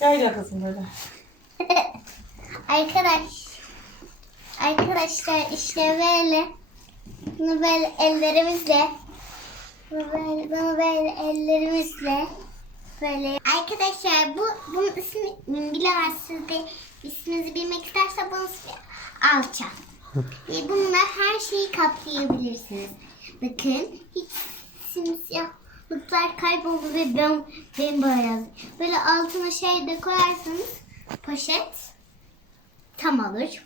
Yayla kızım böyle. Arkadaş. Arkadaşlar işte böyle. Bunu böyle ellerimizle. Bunu böyle, bunu böyle ellerimizle. Böyle. Arkadaşlar bu bunun ismi bilemezsiniz de isminizi bilmek isterse bunun ismi alça. Ve bununla her şeyi kaplayabilirsiniz. Bakın hiç simsiyahlıklar kayboldu ve ben bembeyaz. Böyle altına şey de koyarsanız poşet tam olur.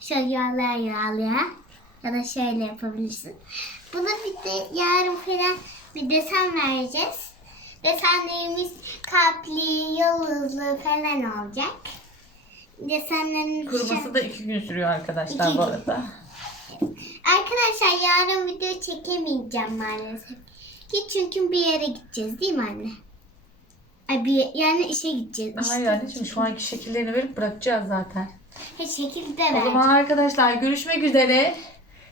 Şöyle yağlaya yağlaya ya da şöyle yapabilirsin. Buna bir de yarın falan bir desen vereceğiz. Desenlerimiz kalpli, yıldızlı falan olacak. Desenlerimiz Kuruması da iki gün sürüyor arkadaşlar İki bu gün. arada. Arkadaşlar yarın video çekemeyeceğim maalesef. Ki çünkü bir yere gideceğiz değil mi anne? Ay bir yani işe gideceğiz. Hayır anneciğim şu anki şekillerini verip bırakacağız zaten. Her şekilde O ver. zaman arkadaşlar görüşmek üzere.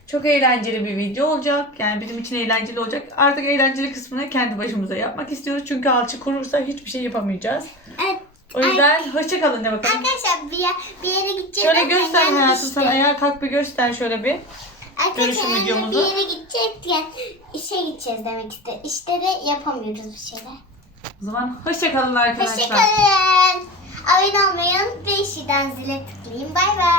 Çok eğlenceli bir video olacak. Yani bizim için eğlenceli olacak. Artık eğlenceli kısmını kendi başımıza yapmak istiyoruz. Çünkü alçı kurursa hiçbir şey yapamayacağız. Evet. O yüzden hoşça kalın de bakalım. Arkadaşlar bir, yer, bir yere gideceğiz. Şöyle göster hayatım işte. sen ayağa kalk bir göster şöyle bir. Arkadaşlar dönüşüm videomuzu. bir yere gidecekken işe gideceğiz demek istedim. İşte de yapamıyoruz bir şeyler. O zaman hoşça kalın arkadaşlar. Hoşçakalın. Abone olmayı unutmayın. Beşiden zile tıklayın. Bay bay.